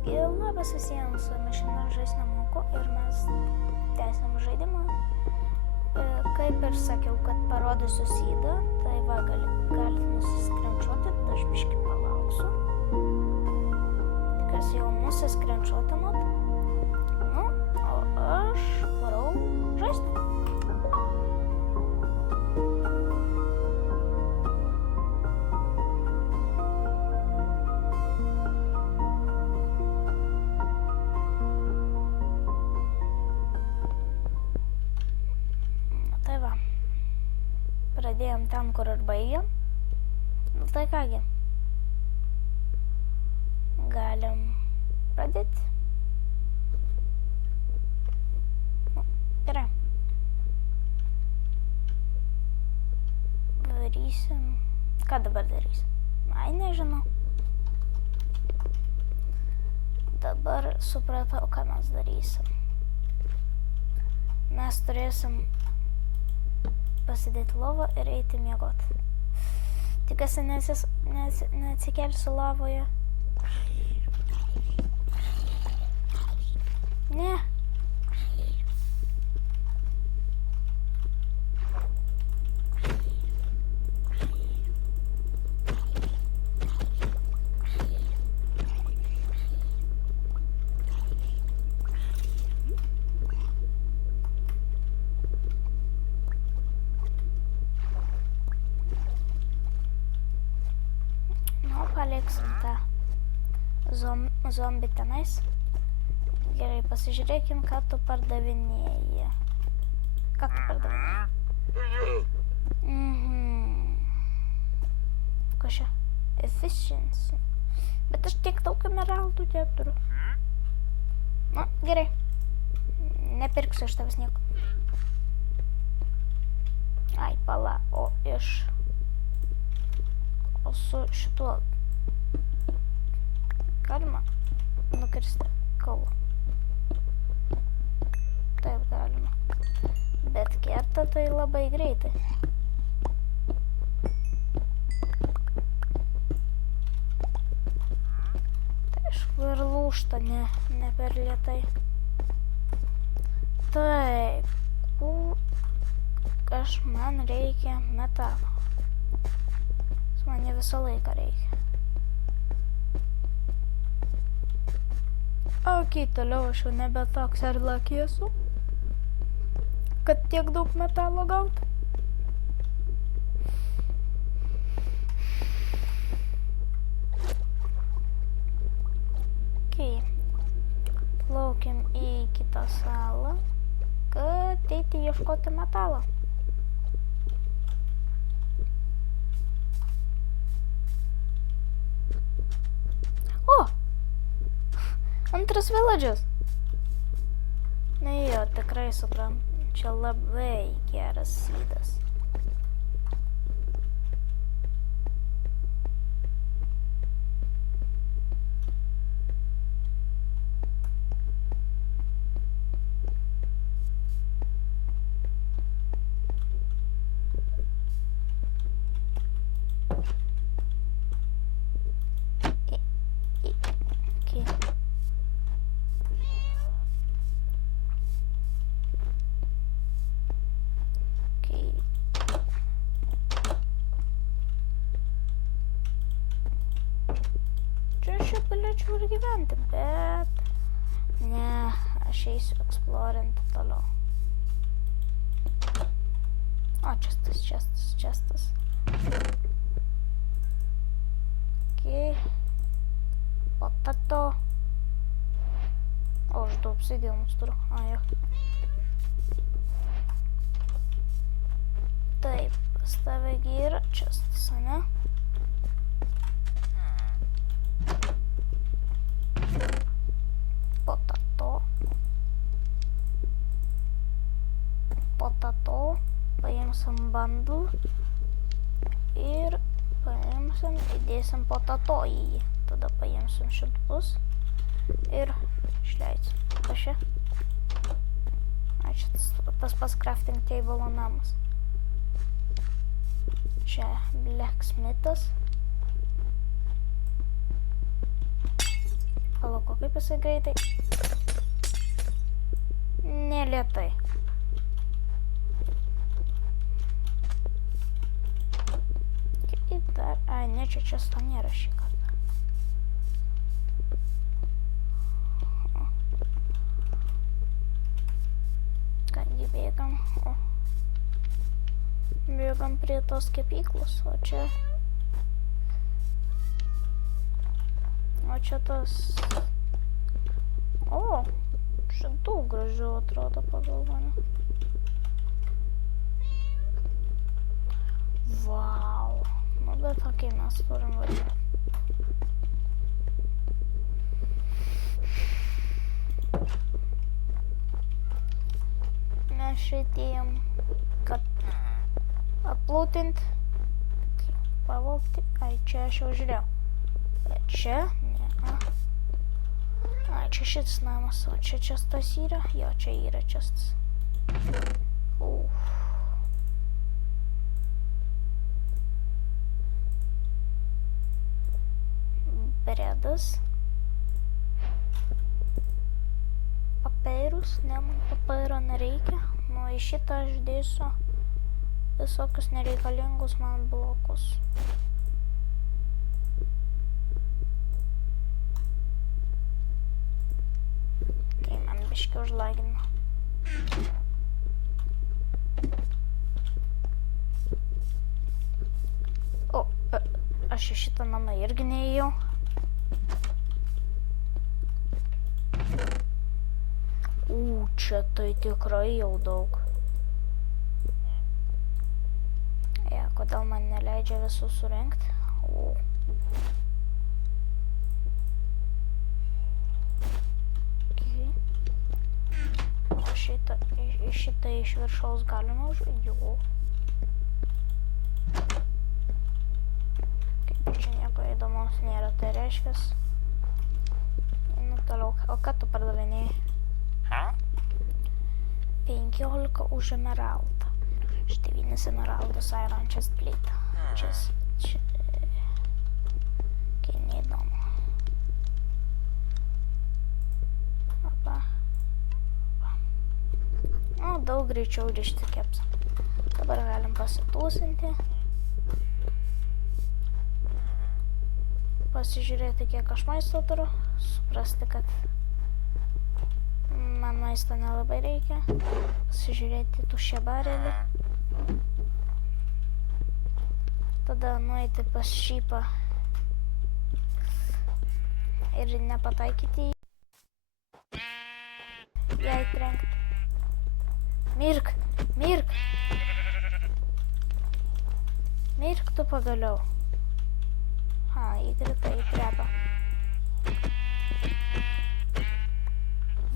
Taigi, labas visiems, su jumis šiandien žais nemoku ir mes tęsiam žaidimą. Kaip ir sakiau, kad parodysiu sydą, tai va, galite nusiskrenčiuoti, aš biškį palauksiu. Tikiuosi jau nusiskrenčiuotinot. Nu, o aš varau žaisti. Pradėjom ten, kur ir baigėm. Nu tai kągi. Galim pradėti. Nu, gerai. Varysim. Ką dabar darysim? Ai, nežinau. Dabar supratau, ką mes darysim. Mes turėsim pasidėti lovą ir eiti miegoti. Tikiuosi neatsikelsiu lovoje. Ne. Paliksim tą zombį tenais. Gerai, pasižiūrėkim, ką tu pardavinėji. Ką tu pardavinėji? Kas čia? Efficiency. Bet aš tiek daug emeraldų neturiu. Nu, gerai. Nepirksiu iš tavęs nieko. Ai, pala. O su šituo galima nukirsti kaulą. Taip galima. Bet kerta tai labai greitai. Tai aišku ir lūžta ne per lėtai. Taip. Man reikia metalo. Man ne visą laiką reikia. Ok, toliau aš jau nebe toks ar lakėsiu, kad tiek daug metalo gauti. Ok, plaukiam į kitą salą, kad eiti ieškoti metalo. Antras villages. Na jo, tikrai suprantu. Čia labai geras sydas. Galėčiau ir gyventi, bet ne, aš eisiu eksplorinti toliau. O, čestas. Ok. Potato. O, aš daug obsidianus turiu. Jo. Taip, pas tave yra čestas, ane? Potato, paimsim bundle ir paimsim, įdėsim potato į jį. Tada paimsim šitus ir išleidsim. Kas čia? Čia tas pas crafting table namas. Čia blacksmithas. Palauk, kaip jisai greitai. Nelėtai. Dar, ai, ne, čia to nėra šį kartą. Kągi bėgam, bėgam prie tos kepyklos, o čia tas, čia daug gražiau atrodo pagal mane. Vau, nu bet okei, mes turim važiuoti. Mes šitėjom, kad aplūtint, pavogti, ai, čia aš jau žiūrėjau, bet čia, ne, ai, čia šitas namas, o čia tas yra, jo, čia yra šitas. Bredas. Papyrus, ne, man papyro nereikia. Nu, į šitą aš dėsiu visokius nereikalingus man blokus. Tai man biškį užlagino. O, aš į šitą namą irgi neėjau. Čia tai tikrai jau daug. Kodėl man neleidžia visus surengti? Šitą iš viršaus galima užvydžiu. Kaip čia nieko įdomaus nėra, tai reiškias. Nu toliau, o ką tu pardavinėjai? 15 už emeraldą. 9 emeraldus Iron Chest Plate. Čia neįdomu. O, daug greičiau rišti keps. Dabar galim pasitūsinti. Pasižiūrėti, kiek aš maisto turiu. Suprasti, kad man maisto nelabai reikia. Pasižiūrėti tuščią barelį. Tada nueiti pas šypą ir nepataikyti jį. Jai trenkti. Mirk! Mirk! Mirk tu pagaliau. Įkrita į trepą.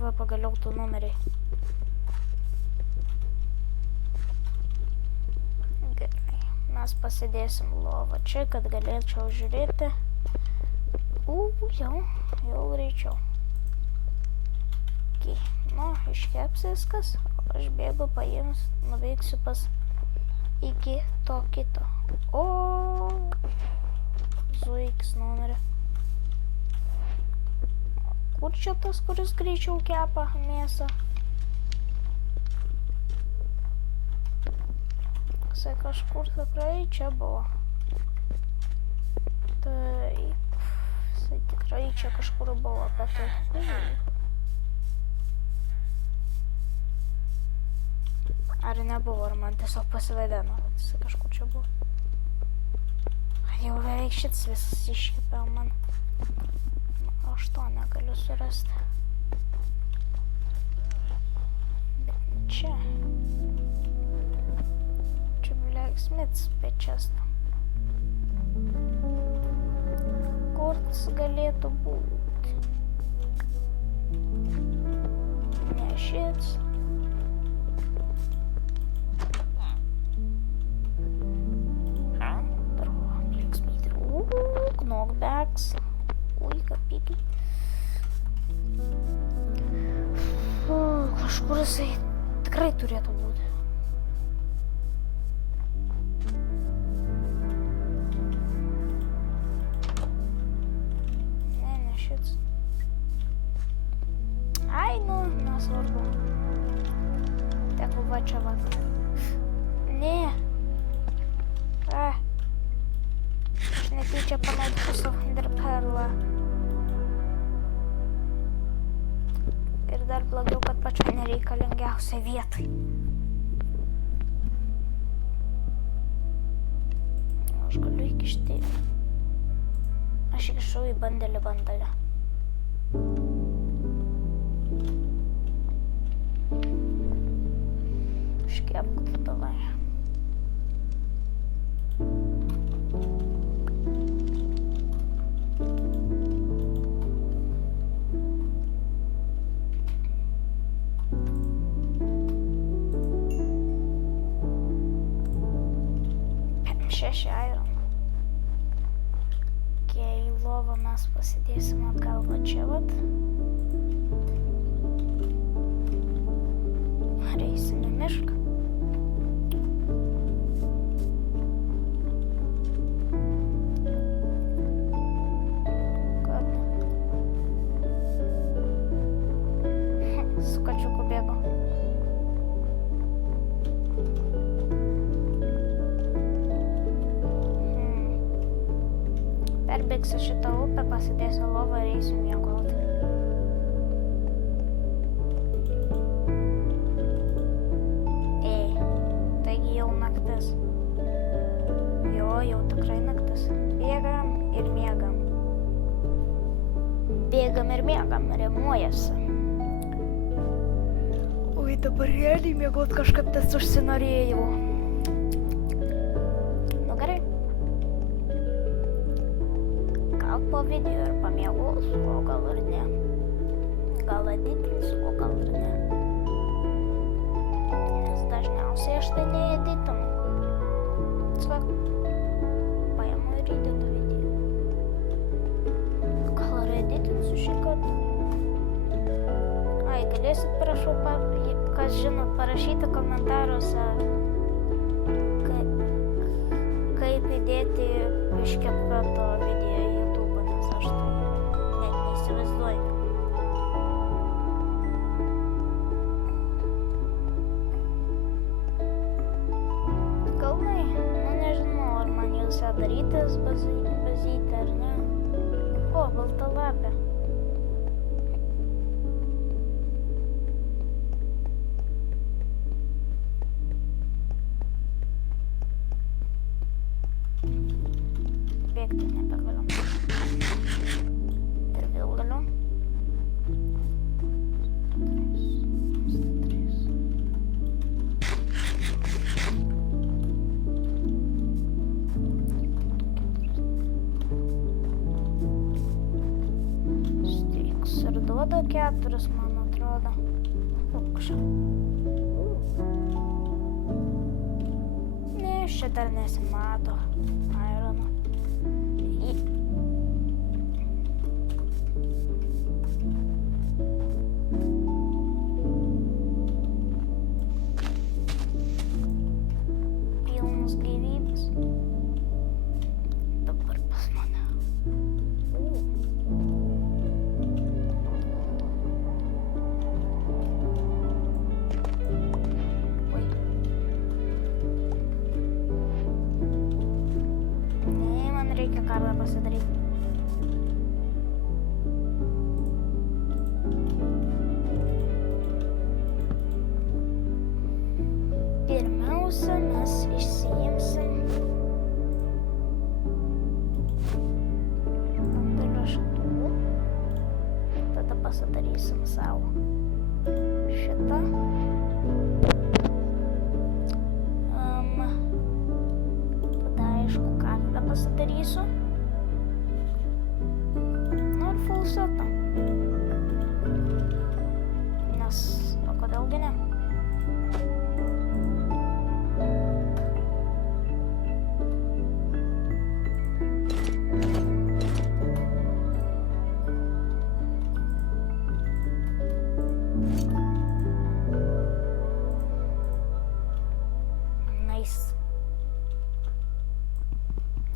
Va, pagaliau tu numeriai. Gerai. Mes pasidėsim lovą čia, kad galėčiau žiūrėti. Jau greičiau. Nu, iškeps viskas. Aš bėgu nuveiksiu pas iki to kito. Zuiks numerį. Kur čia tas, kuris greičiau kepa mėsą? Jisai kažkur tikrai čia buvo. Taip. Jisai tikrai čia kažkur buvo, bet tai. Ar nebuvo, ar man tiesiog pasivaidino, kad jisai kažkur čia buvo. Jau beveik šits visas iškepė man. Aš to negaliu surasti. Bet čia. Čia Blacksmith's pečesta. Kur tas galėtų būti? Ne šits. Knockbacks. Ui, kapykiai. Kažkur jisai tikrai turėtų būti. Ne šits. Ai, nu, nesvarbu. Tegu va čia va. Ne. Aš netyčia panaudosiu enderperlą. Ir dar blogiau, kad pačioj nereikalingiausiai vietai. Aš galiu įkišti. Aš įkišau į bandelį. Iškepk tu davai. Šeši iron. Į lovą mes pasidėsim atgal va čia vat. Reisim į mišką. Kad? Su kačiuku bėgu. Perbėgsiu šitą upę, pasidėsiu lovą ir eisiu miegoti. Taigi jau naktis. Jau tikrai naktis. Bėgam ir miegam. Rimuojasi. Oi, dabar realiai miegot kažkaip tas užsinorėjau. Nu gerai. Po video ir pamiegosiu, o gal ir ne. Gal editinsiu, o gal ir ne. Nes dažniausiai aš tai needitinu. Tiesiog paimu ir įdedu video. Gal ir editinsiu šį kartą. Ai, galėsit, prašau, kas žinot, parašyti komentaruose, kaip įdėti iškepto video į YouTube. Aš tai net neįsivaizduoju. Kalnai, nežinau, ar man juose darytis bazytę ar ne. O, balta lapė. Bėgti nebegaliu. Ir vėl galiu. Steiks ir duoda 4, man atrodo. Lūkščiau. Ne, čia dar nesimato. Irono. Pilnas gyvybės. Dabar pas mane. Oi. Ne, man reikia kardą pasidaryti. Pirmiausia, mes išsiimsim bandelio šitų. Tada pasidarysim savo šitą. Tada aišku, kardą pasidarysiu. Nu ir full setą. Nes, o kodėlgi ne?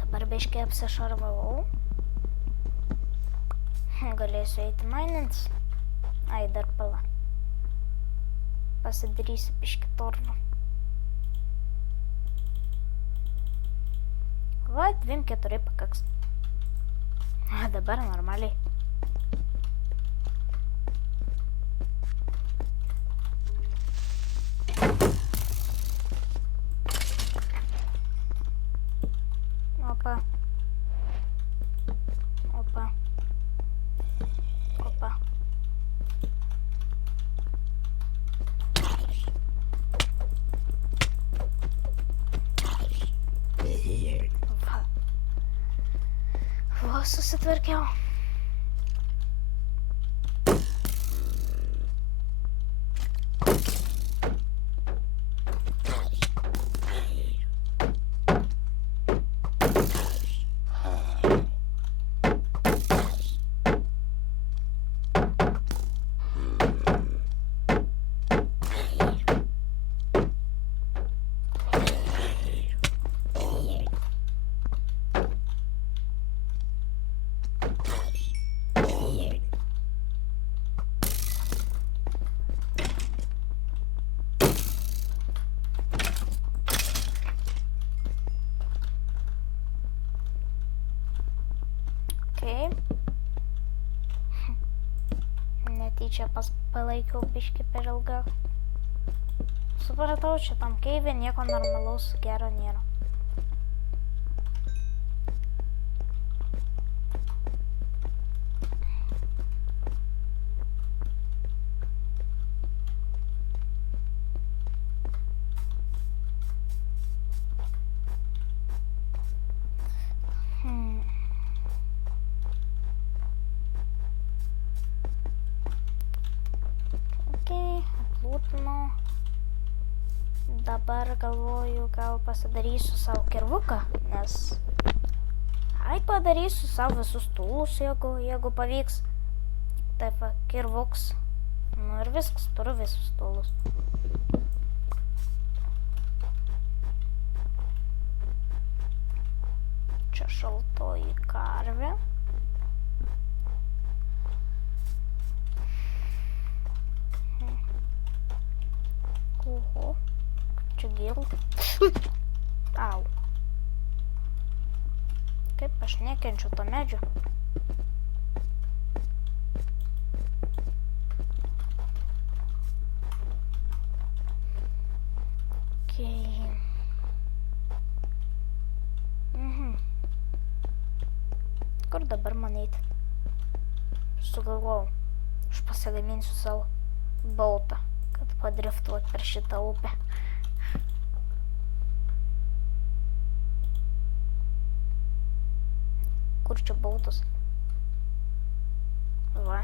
Dabar biškį apsišarvavau. Galėsiu eiti mainintis. Ai, dar pala. Pasidarysiu biškį torną. Va, 2-4 pakaks. A, dabar normaliai. Opa. Opa. Opa. Va, susitvarkiau. Okay. Netyčia palaikiau biškį per ilgą. Supratau, šitam keivė nieko normalaus gero nėra. Aplūtinu. Dabar galvoju, gal pasidarysiu savo kirvuką, nes padarysiu savo visus tūlus, jeigu pavyks. Taip, va, kirvuks. Nu ir viskas, turiu visus tūlus. Čia šaltoji karvė. Oho, čia gėlų. Au. Kaip aš nekenčiu to medžio. Kur dabar man eiti? Sugalvojau. Aš pasigaminsiu savo bautą, kad padriftuot per šitą upę. Kur čia bautas? Va.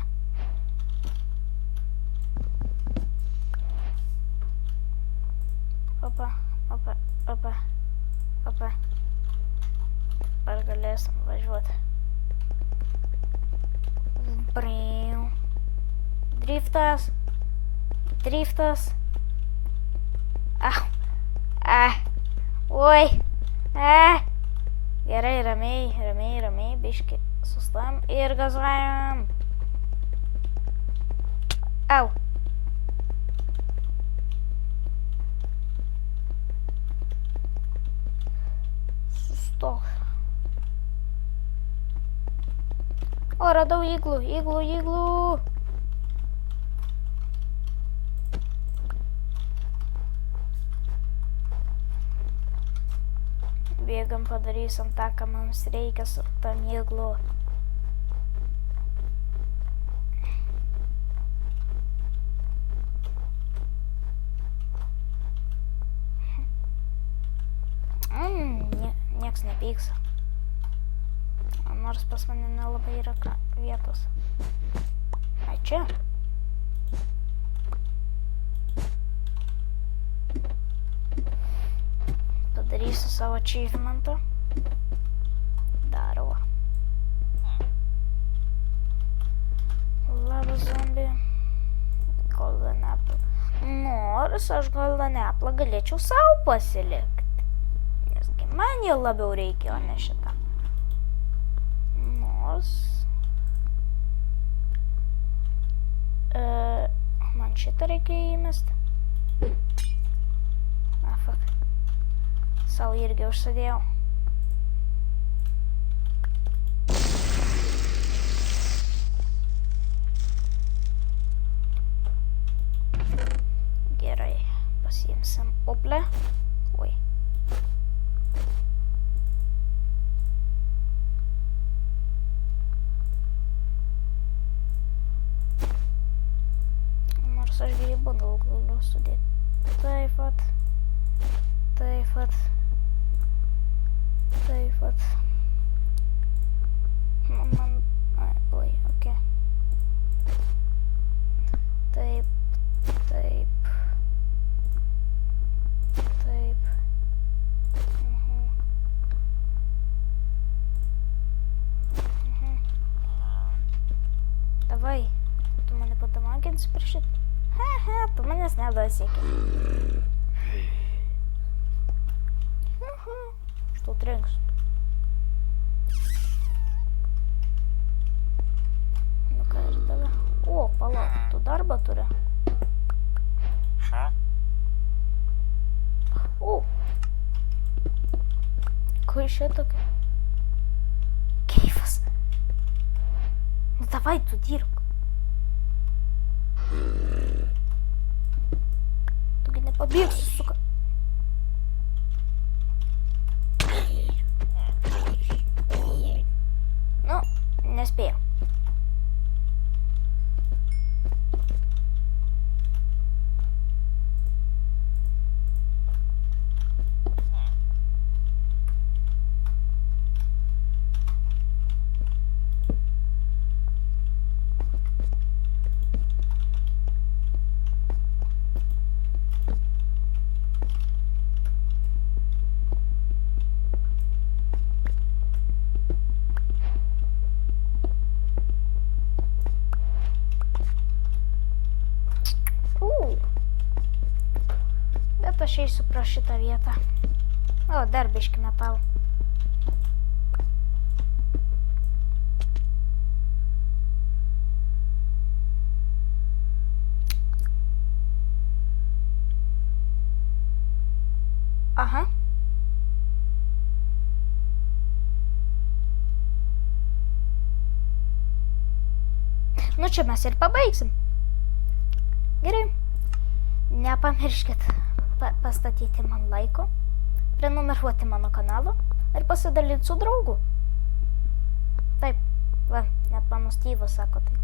Opa, opa, opa, opa. Ar galėsim važiuoti? Briu. Driftas. Driftas. Au. Oi. Gerai, ramiai, biški. Sustojam ir gazuojam. Au. Sustok. O, radau iglų. Bėgam, padarysim tą, ką mums reikia su tam iglu. Nieks nepyks. Nors pas mane nelabai yra vietos. Ai, čia. Padarysiu savo achievementą. Darau. Labas, zombi. Golden apple. Nors aš golden apple galėčiau savo pasilikti. Nesgi man jau labiau reikia, o ne šitą. Nors ant šitą reikia įmesti. Fuck. Sau irgi užsidėjau. Gerai, pasiimsim uplę. Oi. Nors aš jį bandau galiu sudėti. Taip pat. Taip pat. Taip pat. Man... Oi, okei. Taip. Taip. Taip. Davai. Tu mane padamaginsi per šitą. Tu manęs nedasieki. Что тренкс? Nu-ką ir tave. O, palauk, tu darbą turi. O. Ko iš čia tokia? Keifas. Nu, davai, tu dirbk. Tugi nepabėgsi, suka. Nu, nespėjau. Bet aš eisiu pro šitą vietą. O, dar biškį metalų. Aha. Nu čia mes ir pabaigsim. Gerai. Nepamirškit pastatyti man laiko, prenumeruoti mano kanalą ir pasidalyti su draugu. Taip, va, net mano Styvas sako tai.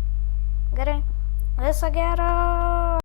Gerai, viso gero.